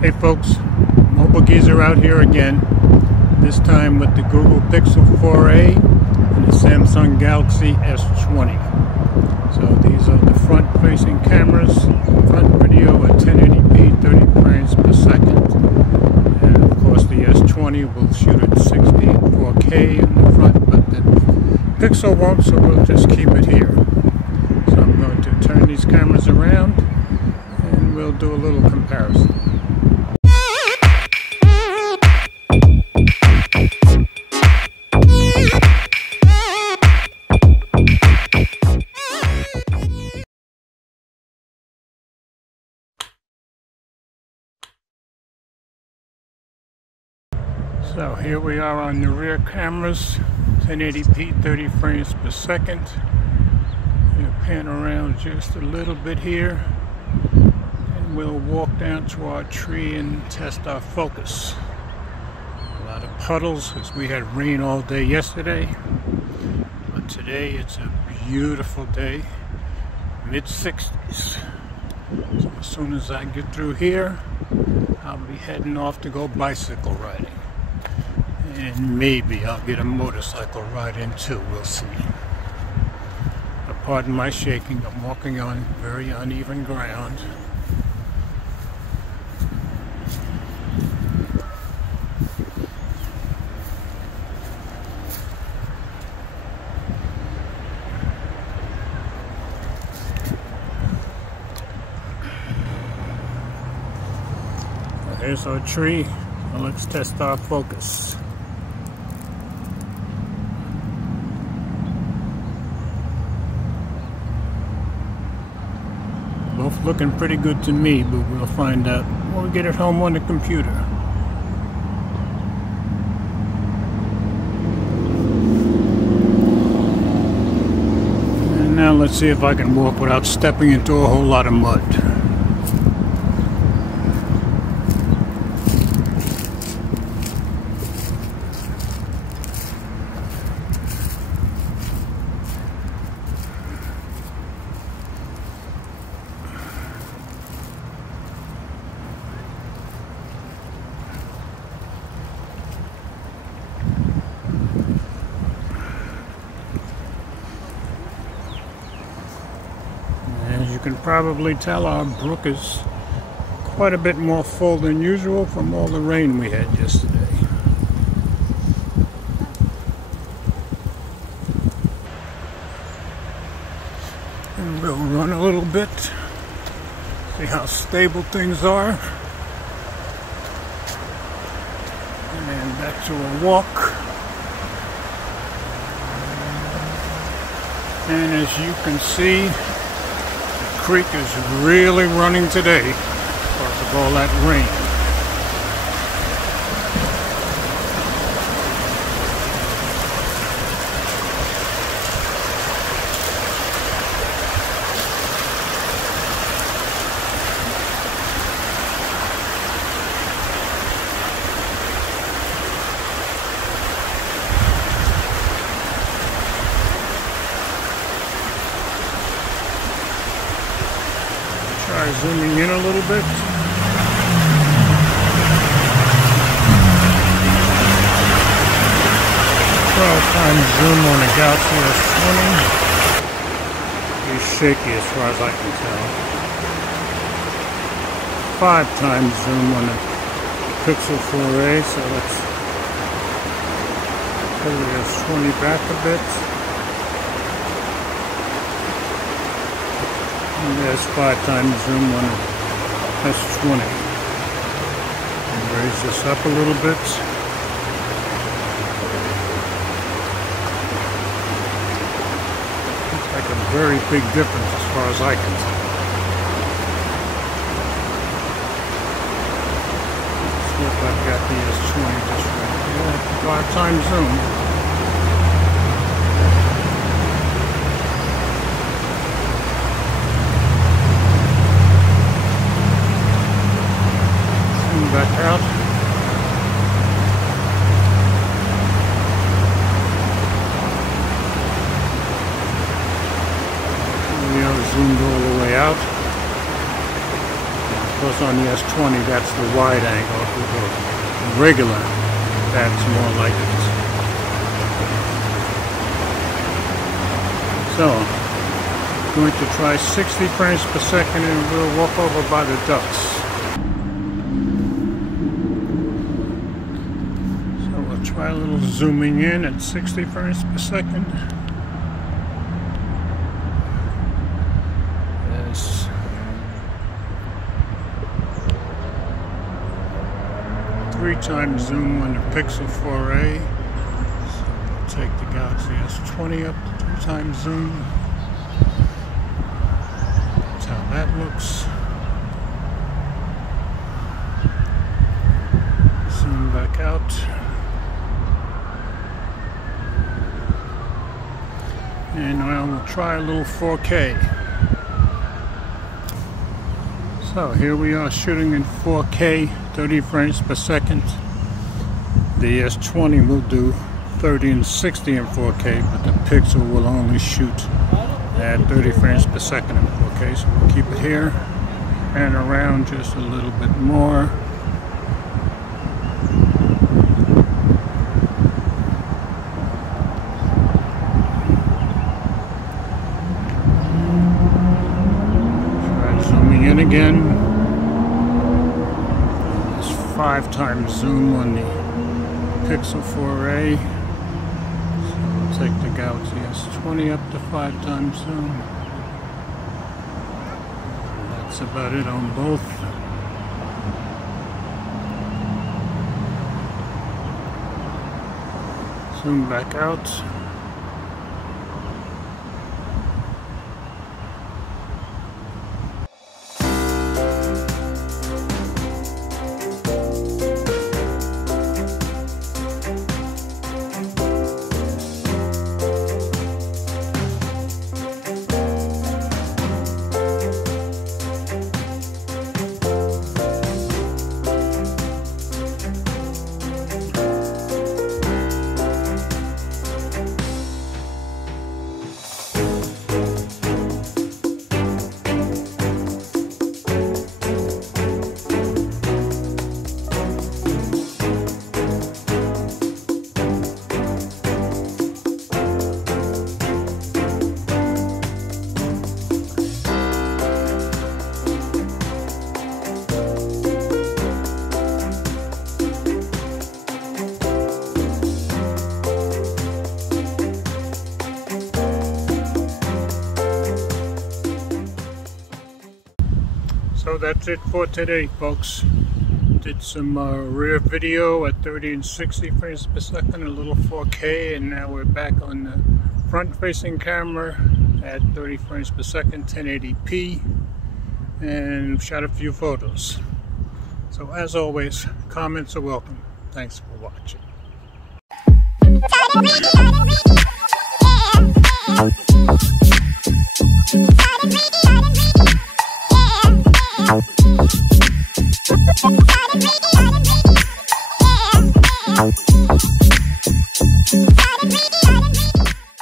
Hey folks, Mobile Geezer out here again, this time with the Google Pixel 4a and the Samsung Galaxy S20. So these are the front-facing cameras, front video at 1080p, 30 frames per second. And of course the S20 will shoot at 60 and 4K in the front, but the Pixel won't, so we'll just keep it here. So I'm going to turn these cameras around and we'll do a little comparison. So here we are on the rear cameras, 1080p, 30 frames per second. We'll pan around just a little bit here, and we'll walk down to our tree and test our focus. A lot of puddles as we had rain all day yesterday, but today it's a beautiful day, mid-60s. So as soon as I get through here, I'll be heading off to go bicycle riding. And maybe I'll get a motorcycle ride in too, we'll see. But pardon my shaking, I'm walking on very uneven ground. There's our tree. Now let's test our focus. Both looking pretty good to me, but we'll find out when we get it home on the computer. And now let's see if I can walk without stepping into a whole lot of mud. As you can probably tell, our brook is quite a bit more full than usual from all the rain we had yesterday. And we'll run a little bit, see how stable things are. And then back to a walk. And as you can see, the creek is really running today because of all that rain. Try zooming in a little bit. Times zoom on the Galaxy S20. It's shaky as far as I can tell. 5 times zoom on the Pixel 4a, so let's pull the S20 back a bit. And there's 5 times zoom on the S20. And raise this up a little bit. Looks like a very big difference as far as I can tell. Let's see if I've got the S20 just right. Yeah, 5 times zoom. Back out. We are zoomed all the way out. Of course, on the S20, that's the wide angle. If we go regular, that's more like this. So, going to try 60 frames per second and we'll walk over by the ducks. So we'll try a little zooming in at 60 frames per second. Yes. Three times zoom on the Pixel 4a. So we'll take the Galaxy S20 up to 3 times zoom. That's how that looks. Zoom back out. And now we'll try a little 4K. So here we are shooting in 4K, 30 frames per second. The S20 will do 30 and 60 in 4K, but the Pixel will only shoot at 30 frames per second in 4K. So we'll keep it here and around just a little bit more. In again. There's 5 times zoom on the Pixel 4a. So we'll take the Galaxy S20 up to 5 times zoom. And that's about it on both. Zoom back out. So that's it for today, folks. Did some rear video at 30 and 60 frames per second, a little 4K, and now we're back on the front-facing camera at 30 frames per second, 1080p, and shot a few photos. So as always, comments are welcome. Thanks for watching.